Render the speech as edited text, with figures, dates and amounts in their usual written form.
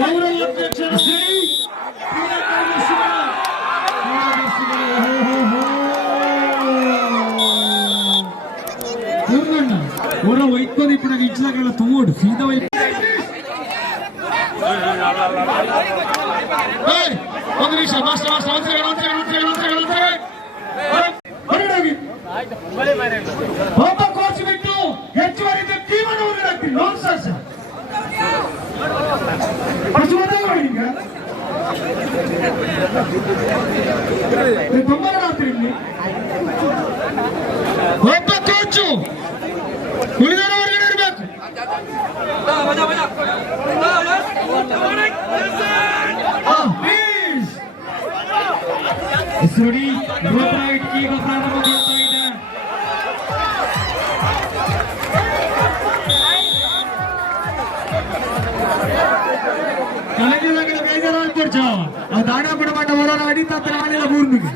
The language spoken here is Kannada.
ಗೌರವ ಅಧ್ಯಕ್ಷರು ಶ್ರೀ పూర్ణన్న ఊర వైద్యులు ఇప్పుడు నాకు ఇచ్చిన తమ్ముడు సీత ಒಂದು ನಿಮಿಷ ಒಬ್ಬ ಕೋಚ್ ಬಿಟ್ಟು ಹೆಚ್ಚುವರಿ ಟೀಮನ್ನು ಹೊರಗಾಕ್ತೀನಿ ನೋನ್ ಸರ್ ಒಬ್ಬ ಕೋಚು ಉಳಿದವರು ಹೊರಗಡೆ ಇರಬೇಕು. ನೋಡಿ ರೋಡ್ ಈಗ ಪ್ರಾರಂಭಗೊಳ್ತಾ ಇದೆ. ಕಳೆದ ಬೇಜಾರು ಅನ್ಕೊಡ್ಚ ಆ ದಾಡ ಬಿಡಮಾಟ ಹೊರ ಅಡಿತ ಆಡಿಲ್ಲ ಮೂರ್ನಿಗೆ